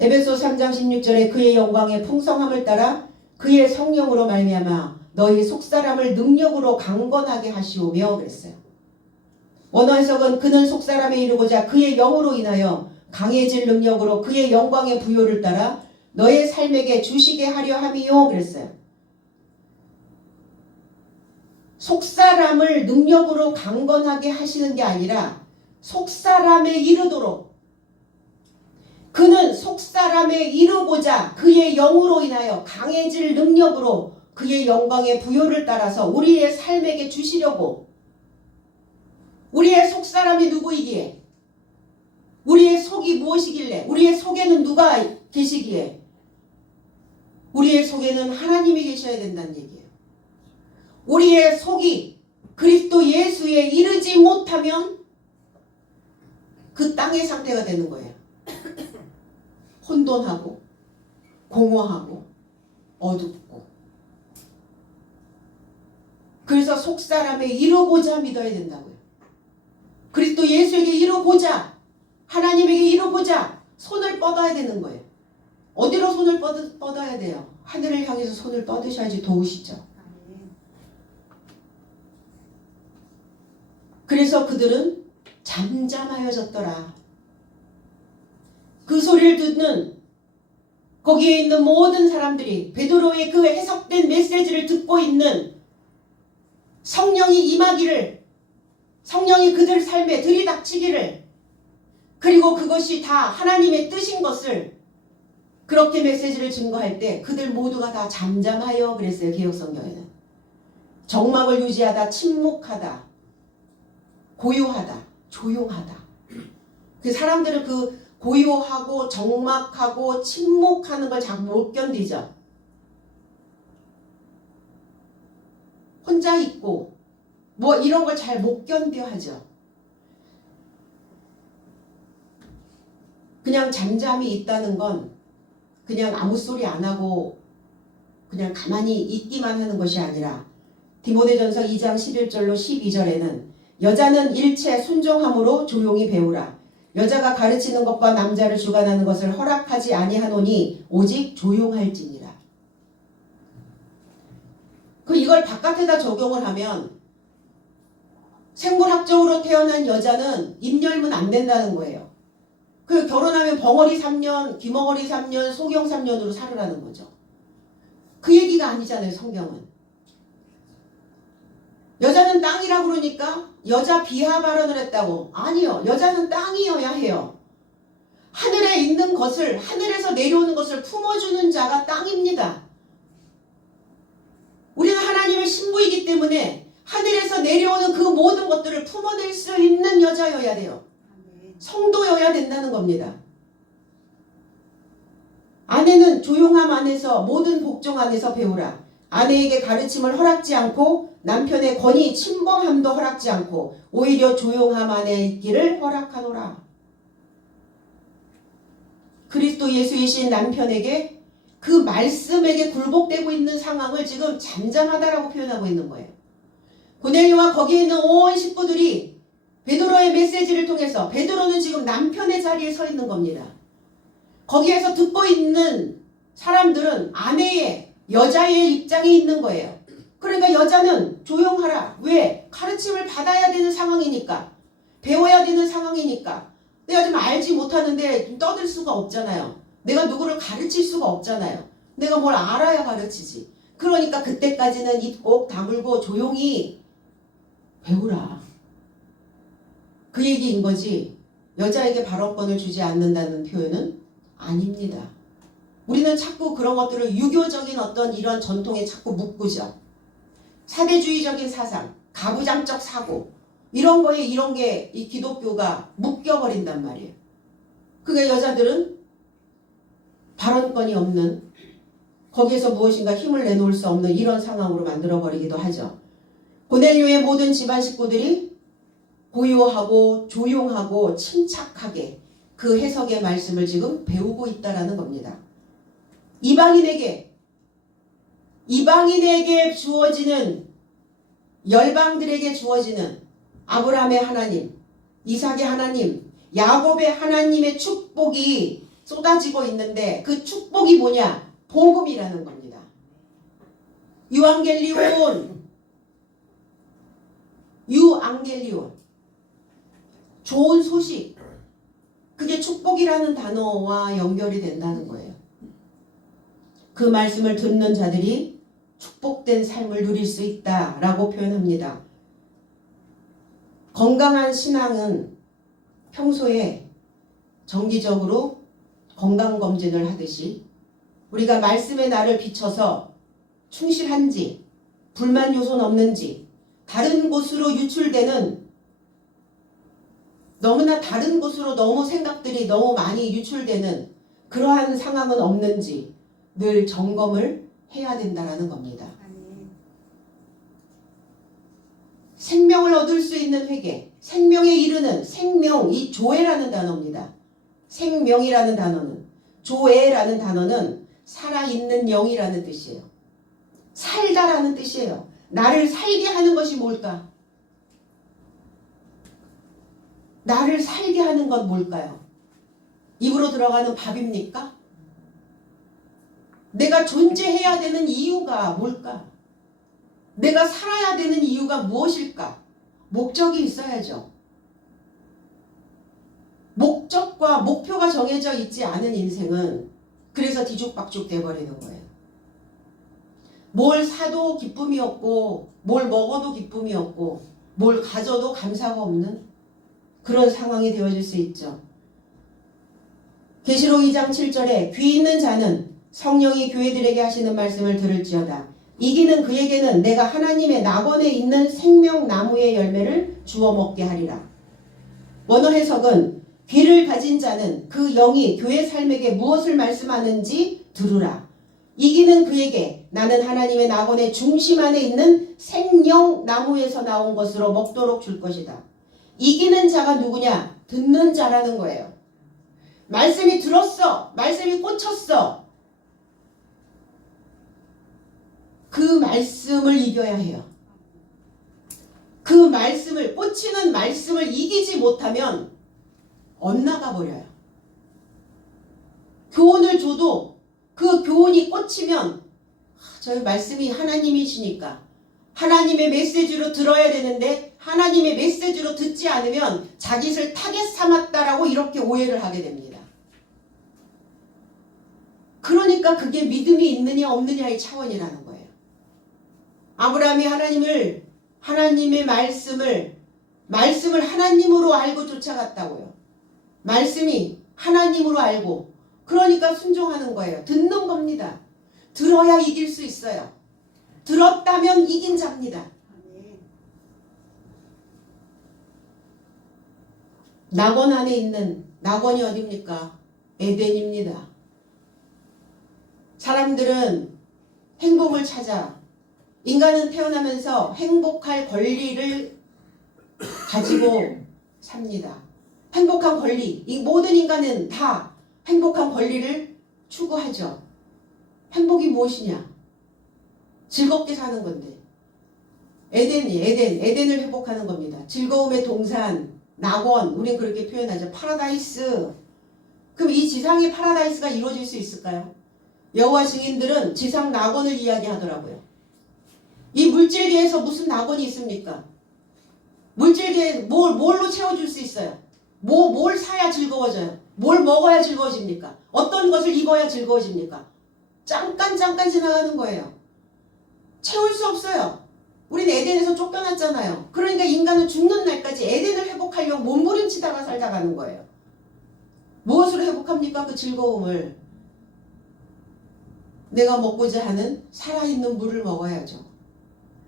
에베소 3장 16절에 그의 영광의 풍성함을 따라 그의 성령으로 말미암아 너희 속사람을 능력으로 강건하게 하시오며 그랬어요. 원어 해석은 그는 속사람에 이르고자 그의 영으로 인하여 강해질 능력으로 그의 영광의 부요를 따라 너의 삶에게 주시게 하려 함이요 그랬어요. 속사람을 능력으로 강건하게 하시는 게 아니라 속사람에 이르도록, 그는 속사람에 이르고자 그의 영으로 인하여 강해질 능력으로 그의 영광의 부요를 따라서 우리의 삶에게 주시려고. 우리의 속사람이 누구이기에? 우리의 속이 무엇이길래? 우리의 속에는 누가 계시기에? 우리의 속에는 하나님이 계셔야 된다는 얘기예요. 우리의 속이 그리스도 예수에 이르지 못하면 그 땅의 상태가 되는 거예요. 혼돈하고 공허하고 어둡고. 그래서 속사람에 이루고자 믿어야 된다고요. 그리스도 예수에게 이루고자, 하나님에게 이루고자 손을 뻗어야 되는 거예요. 어디로 손을 뻗어야 돼요? 하늘을 향해서 손을 뻗으셔야지 도우시죠. 그래서 그들은 잠잠하여졌더라. 그 소리를 듣는 거기에 있는 모든 사람들이 베드로의 그 해석된 메시지를 듣고 있는 성령이 임하기를, 성령이 그들 삶에 들이닥치기를, 그리고 그것이 다 하나님의 뜻인 것을 그렇게 메시지를 증거할 때 그들 모두가 다 잠잠하여 그랬어요. 개역성경에는. 정막을 유지하다, 침묵하다, 고요하다, 조용하다. 그 사람들은 그 고요하고 정막하고 침묵하는 걸 잘 못 견디죠. 혼자 있고 뭐 이런 걸 잘 못 견뎌 하죠. 그냥 잠잠히 있다는 건 그냥 아무 소리 안 하고 그냥 가만히 있기만 하는 것이 아니라 디모데전서 2장 11절로 12절에는 여자는 일체 순종함으로 조용히 배우라. 여자가 가르치는 것과 남자를 주관하는 것을 허락하지 아니하노니 오직 조용할지니라. 이걸 바깥에다 적용을 하면 생물학적으로 태어난 여자는 입 열면 안 된다는 거예요. 결혼하면 벙어리 3년, 귀머거리 3년, 소경 3년으로 살으라는 거죠. 그 얘기가 아니잖아요, 성경은. 여자는 땅이라고 그러니까 여자 비하 발언을 했다고. 아니요. 여자는 땅이어야 해요. 하늘에 있는 것을, 하늘에서 내려오는 것을 품어주는 자가 땅입니다. 우리는 하나님의 신부이기 때문에 하늘에서 내려오는 그 모든 것들을 품어낼 수 있는 여자여야 돼요. 성도여야 된다는 겁니다. 아내는 조용함 안에서, 모든 복종 안에서 배우라. 아내에게 가르침을 허락지 않고 남편의 권위 침범함도 허락지 않고 오히려 조용함 안에 있기를 허락하노라. 그리스도 예수이신 남편에게 그 말씀에게 굴복되고 있는 상황을 지금 잠잠하다라고 표현하고 있는 거예요. 고넬료와 거기에 있는 온 식구들이 베드로의 메시지를 통해서, 베드로는 지금 남편의 자리에 서 있는 겁니다. 거기에서 듣고 있는 사람들은 아내의, 여자의 입장에 있는 거예요. 그러니까 여자는 조용하라. 왜? 가르침을 받아야 되는 상황이니까. 배워야 되는 상황이니까. 내가 좀 알지 못하는데 좀 떠들 수가 없잖아요. 내가 누구를 가르칠 수가 없잖아요. 내가 뭘 알아야 가르치지. 그러니까 그때까지는 입 꼭 다물고 조용히 배우라. 그 얘기인 거지 여자에게 발언권을 주지 않는다는 표현은 아닙니다. 우리는 자꾸 그런 것들을 유교적인 어떤 이런 전통에 자꾸 묶으죠. 사대주의적인 사상, 가부장적 사고 이런 거에 이런 게 이 기독교가 묶여버린단 말이에요. 그러니까 여자들은 발언권이 없는, 거기에서 무엇인가 힘을 내놓을 수 없는 이런 상황으로 만들어버리기도 하죠. 고넬료의 모든 집안 식구들이 고요하고 조용하고 침착하게 그 해석의 말씀을 지금 배우고 있다라는 겁니다. 이방인에게 주어지는, 열방들에게 주어지는 아브라함의 하나님, 이삭의 하나님, 야곱의 하나님의 축복이 쏟아지고 있는데 그 축복이 뭐냐? 복음이라는 겁니다. 유앙겔리온, 좋은 소식, 그게 축복이라는 단어와 연결이 된다는 거예요. 그 말씀을 듣는 자들이 축복된 삶을 누릴 수 있다라고 표현합니다. 건강한 신앙은 평소에 정기적으로 건강검진을 하듯이 우리가 말씀의 날을 비춰서 충실한지, 불만 요소는 없는지, 다른 곳으로 유출되는, 너무나 다른 곳으로 너무 생각들이 너무 많이 유출되는 그러한 상황은 없는지 늘 점검을 해야 된다라는 겁니다. 생명을 얻을 수 있는 회개, 생명에 이르는 생명, 이 조회라는 단어입니다. 생명이라는 단어는, 조회라는 단어는 살아있는 영이라는 뜻이에요. 살다라는 뜻이에요. 나를 살게 하는 것이 뭘까? 나를 살게 하는 건 뭘까요? 입으로 들어가는 밥입니까? 내가 존재해야 되는 이유가 뭘까? 내가 살아야 되는 이유가 무엇일까? 목적이 있어야죠. 목적과 목표가 정해져 있지 않은 인생은 그래서 뒤죽박죽 돼버리는 거예요. 뭘 사도 기쁨이 없고 뭘 먹어도 기쁨이 없고 뭘 가져도 감사가 없는 그런 상황이 되어질 수 있죠. 계시록 2장 7절에 귀 있는 자는 성령이 교회들에게 하시는 말씀을 들을지어다. 이기는 그에게는 내가 하나님의 낙원에 있는 생명나무의 열매를 주워 먹게 하리라. 원어 해석은 귀를 가진 자는 그 영이 교회 삶에게 무엇을 말씀하는지 들으라. 이기는 그에게 나는 하나님의 낙원의 중심 안에 있는 생명나무에서 나온 것으로 먹도록 줄 것이다. 이기는 자가 누구냐? 듣는 자라는 거예요. 말씀이 들었어. 말씀이 꽂혔어. 그 말씀을 이겨야 해요. 그 말씀을, 꽂히는 말씀을 이기지 못하면 엇나가 버려요. 교훈을 줘도 그 교훈이 꽂히면 저희 말씀이 하나님이시니까 하나님의 메시지로 들어야 되는데 하나님의 메시지로 듣지 않으면 자깃을 타겟 삼았다라고 이렇게 오해를 하게 됩니다. 그러니까 그게 믿음이 있느냐 없느냐의 차원이라는 거예요. 아브라함이 하나님의 말씀을 하나님으로 알고 쫓아갔다고요. 말씀이 하나님으로 알고 그러니까 순종하는 거예요. 듣는 겁니다. 들어야 이길 수 있어요. 들었다면 이긴 자입니다. 낙원 안에 있는 낙원이 어디입니까? 에덴입니다. 사람들은 행복을 찾아 인간은 태어나면서 행복할 권리를 가지고 삽니다. 행복한 권리. 이 모든 인간은 다 행복한 권리를 추구하죠. 행복이 무엇이냐? 즐겁게 사는 건데. 에덴을 회복하는 겁니다. 즐거움의 동산, 낙원, 우린 그렇게 표현하죠. 파라다이스. 그럼 이 지상의 파라다이스가 이루어질 수 있을까요? 여호와 증인들은 지상 낙원을 이야기하더라고요. 이 물질계에서 무슨 낙원이 있습니까? 물질계에 뭘로 채워줄 수 있어요? 뭘 사야 즐거워져요? 뭘 먹어야 즐거워집니까? 어떤 것을 입어야 즐거워집니까? 잠깐 지나가는 거예요. 채울 수 없어요. 우린 에덴에서 쫓겨났잖아요. 그러니까 인간은 죽는 날까지 에덴을 회복하려고 몸부림치다가 살다 가는 거예요. 무엇으로 회복합니까? 그 즐거움을. 내가 먹고자 하는 살아있는 물을 먹어야죠.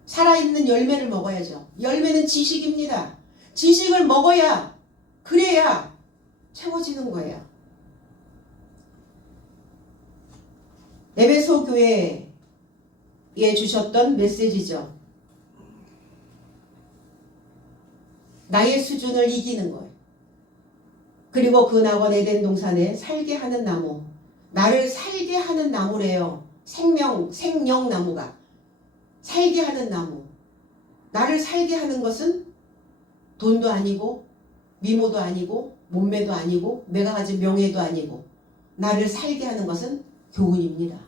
살아있는 열매를 먹어야죠. 열매는 지식입니다. 지식을 먹어야 그래야 채워지는 거예요. 에베소 교회에 주셨던 메시지죠. 나의 수준을 이기는 거예요. 그리고 그 낙원 에덴 동산에 살게 하는 나무, 나를 살게 하는 나무래요. 생명나무가 살게 하는 나무. 나를 살게 하는 것은 돈도 아니고 미모도 아니고 몸매도 아니고 내가 가진 명예도 아니고 나를 살게 하는 것은 교훈입니다.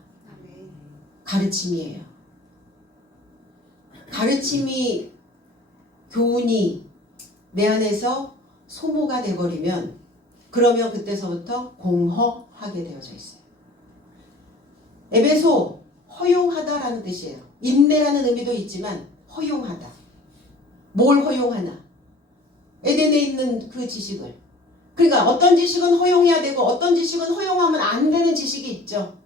가르침이에요. 가르침이 교훈이 내 안에서 소모가 돼버리면 그러면 그때서부터 공허하게 되어져 있어요. 에베소 허용하다라는 뜻이에요. 인내라는 의미도 있지만 허용하다. 뭘 허용하나? 에덴에 있는 그 지식을. 그러니까 어떤 지식은 허용해야 되고 어떤 지식은 허용하면 안 되는 지식이 있죠.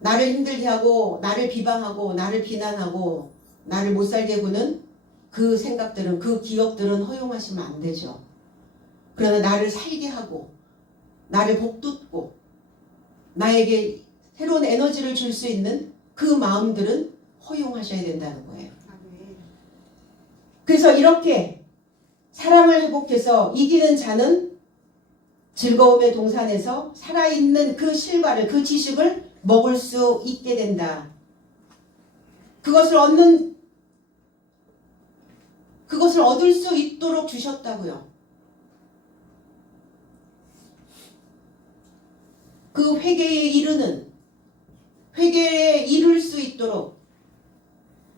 나를 힘들게 하고 나를 비방하고 나를 비난하고 나를 못살게 구는 그 생각들은 그 기억들은 허용하시면 안 되죠. 그러나 나를 살게 하고 나를 복돋고 나에게 새로운 에너지를 줄 수 있는 그 마음들은 허용하셔야 된다는 거예요. 그래서 이렇게 사랑을 회복해서 이기는 자는 즐거움의 동산에서 살아있는 그 실과를, 그 지식을 먹을 수 있게 된다. 그것을 얻을 수 있도록 주셨다고요. 그 회개에 이룰 수 있도록,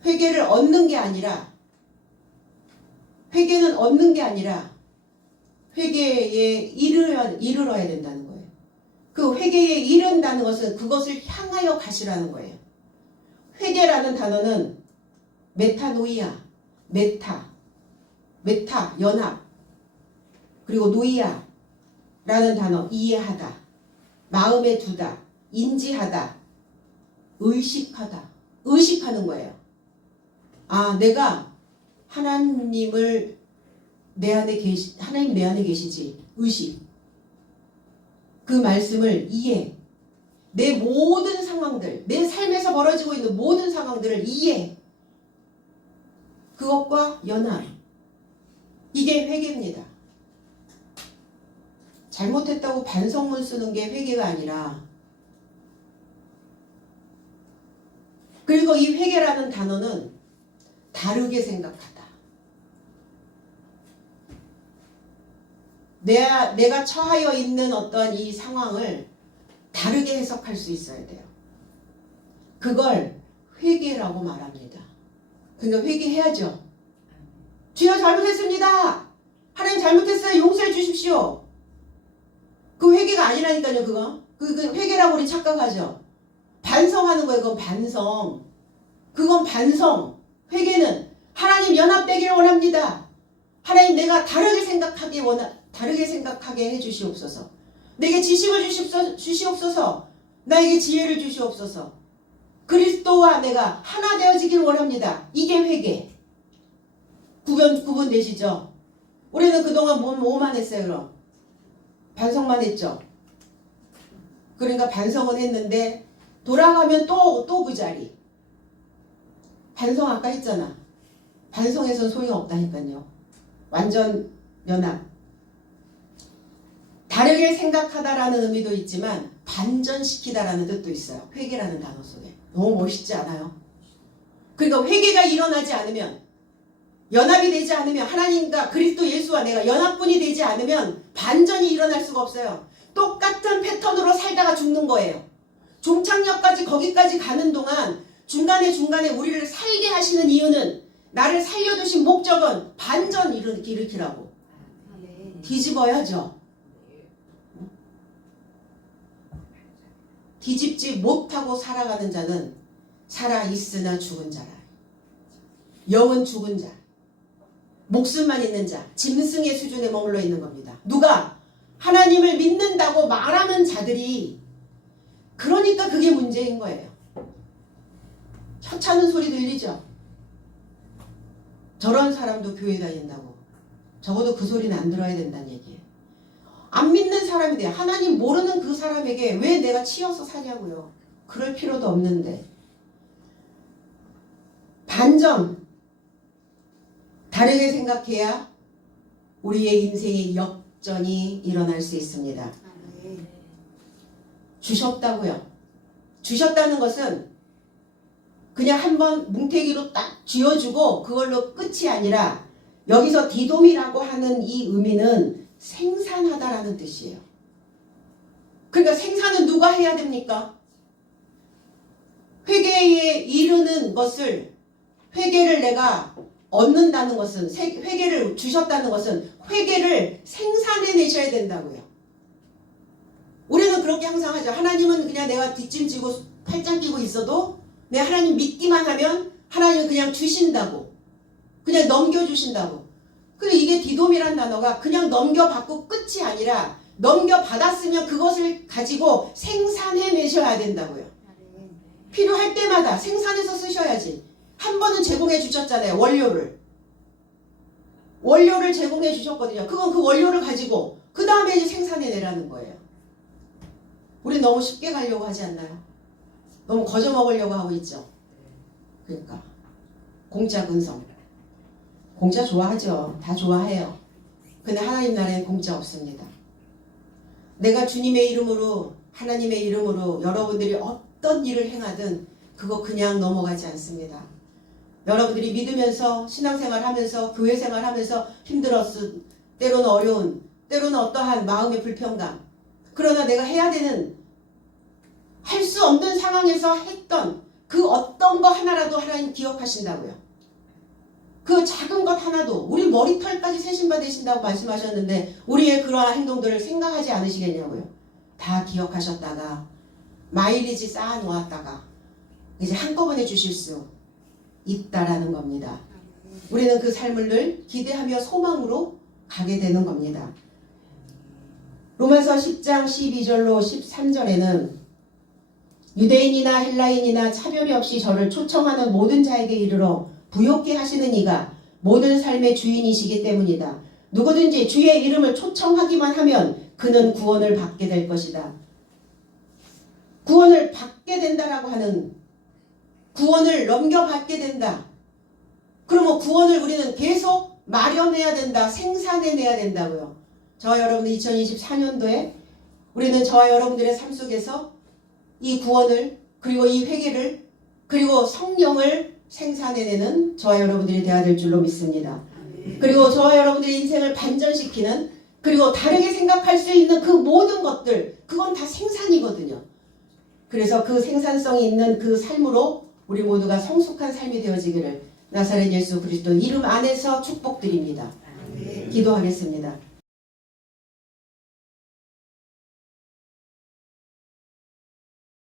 회개를 얻는 게 아니라, 회개는 얻는 게 아니라 회개에 이르러야 된다는 거예요. 그 회개에 이른다는 것은 그것을 향하여 가시라는 거예요. 회개라는 단어는 메타노이아, 메타, 연합, 그리고 노이아라는 단어, 이해하다, 마음에 두다, 인지하다, 의식하는 거예요. 아, 내가 하나님 내 안에 계시지. 의식. 그 말씀을 이해. 내 모든 상황들, 내 삶에서 벌어지고 있는 모든 상황들을 이해. 그것과 연합. 이게 회개입니다. 잘못했다고 반성문 쓰는 게 회개가 아니라, 그리고 이 회개라는 단어는 다르게 생각하다. 내가 처하여 있는 어떤 이 상황을 다르게 해석할 수 있어야 돼요. 그걸 회개라고 말합니다. 그러니까 회개해야죠. 주여 잘못했습니다. 하나님 잘못했어요. 용서해 주십시오. 그 회개가 아니라니까요. 그거. 그 회개라고 우리 착각하죠. 반성하는 거예요. 그건 반성. 회개는 하나님 연합되기를 원합니다. 하나님 내가 다르게 생각하게 해주시옵소서. 내게 지식을 주시옵소서. 나에게 지혜를 주시옵소서. 그리스도와 내가 하나 되어지기를 원합니다. 이게 회개. 구분되시죠? 우리는 그동안 뭐만 했어요, 그럼? 반성만 했죠? 그러니까 반성은 했는데 돌아가면 또 그 자리. 반성 아까 했잖아. 반성해서는 소용없다니까요. 완전 연합. 다르게 생각하다라는 의미도 있지만 반전시키다라는 뜻도 있어요. 회개라는 단어 속에. 너무 멋있지 않아요? 그러니까 회개가 일어나지 않으면, 연합이 되지 않으면, 하나님과 그리스도 예수와 내가 연합분이 되지 않으면 반전이 일어날 수가 없어요. 똑같은 패턴으로 살다가 죽는 거예요. 종착역까지 거기까지 가는 동안 중간에 우리를 살게 하시는 이유는, 나를 살려두신 목적은 반전 일으키라고. 뒤집어야죠. 뒤집지 못하고 살아가는 자는 살아있으나 죽은 자라. 영은 죽은 자. 목숨만 있는 자. 짐승의 수준에 머물러 있는 겁니다. 누가? 하나님을 믿는다고 말하는 자들이. 그러니까 그게 문제인 거예요. 혀차는 소리 들리죠? 저런 사람도 교회 다닌다고. 적어도 그 소리는 안 들어야 된다는 얘기예요. 안 믿는 사람이 돼. 하나님 모르는 그 사람에게 왜 내가 치여서 사냐고요. 그럴 필요도 없는데. 반전. 다르게 생각해야 우리의 인생의 역전이 일어날 수 있습니다. 주셨다고요. 주셨다는 것은 그냥 한번 뭉태기로 딱 쥐어주고 그걸로 끝이 아니라, 여기서 디돔이라고 하는 이 의미는 생산하다라는 뜻이에요. 그러니까 생산은 누가 해야 됩니까? 회개에 이르는 것을, 회개를 내가 얻는다는 것은, 회개를 주셨다는 것은 회개를 생산해내셔야 된다고요. 우리는 그렇게 항상 하죠. 하나님은 그냥 내가 뒷짐지고 팔짱 끼고 있어도, 내 하나님 믿기만 하면 하나님은 그냥 주신다고. 그냥 넘겨주신다고. 근데 이게 디돔이란 단어가 그냥 넘겨받고 끝이 아니라, 넘겨받았으면 그것을 가지고 생산해내셔야 된다고요. 필요할 때마다 생산해서 쓰셔야지. 한 번은 제공해 주셨잖아요. 원료를 제공해 주셨거든요. 그건 그 원료를 가지고 그 다음에 이제 생산해내라는 거예요. 우리 너무 쉽게 가려고 하지 않나요? 너무 거저 먹으려고 하고 있죠. 그러니까 공짜 근성. 공짜 좋아하죠. 다 좋아해요. 근데 하나님 나라엔 공짜 없습니다. 내가 주님의 이름으로 하나님의 이름으로 여러분들이 어떤 일을 행하든 그거 그냥 넘어가지 않습니다. 여러분들이 믿으면서 신앙생활 하면서 교회 생활 하면서 힘들었은 때로는 어려운 때로는 어떠한 마음의 불평감 그러나 내가 해야 되는 할 수 없는 상황에서 했던 그 어떤 거 하나라도 하나님 기억하신다고요. 그 작은 것 하나도 우리 머리털까지 세심받으신다고 말씀하셨는데 우리의 그러한 행동들을 생각하지 않으시겠냐고요. 다 기억하셨다가 마일리지 쌓아 놓았다가 이제 한꺼번에 주실 수 있다라는 겁니다. 우리는 그 삶을 늘 기대하며 소망으로 가게 되는 겁니다. 로마서 10장 12절로 13절에는 유대인이나 헬라인이나 차별이 없이 저를 초청하는 모든 자에게 이르러 부욕케 하시는 이가 모든 삶의 주인이시기 때문이다. 누구든지 주의 이름을 초청하기만 하면 그는 구원을 받게 될 것이다. 구원을 받게 된다라고 하는 구원을 넘겨받게 된다. 그러면 구원을 우리는 계속 마련해야 된다. 생산해내야 된다고요. 저와 여러분들 2024년도에 우리는 저와 여러분들의 삶 속에서 이 구원을 그리고 이 회개를 그리고 성령을 생산해내는 저와 여러분들이 되어야 될 줄로 믿습니다. 그리고 저와 여러분들의 인생을 반전시키는 그리고 다르게 생각할 수 있는 그 모든 것들 그건 다 생산이거든요. 그래서 그 생산성이 있는 그 삶으로 우리 모두가 성숙한 삶이 되어지기를 나사렛 예수 그리스도 이름 안에서 축복드립니다. 기도하겠습니다.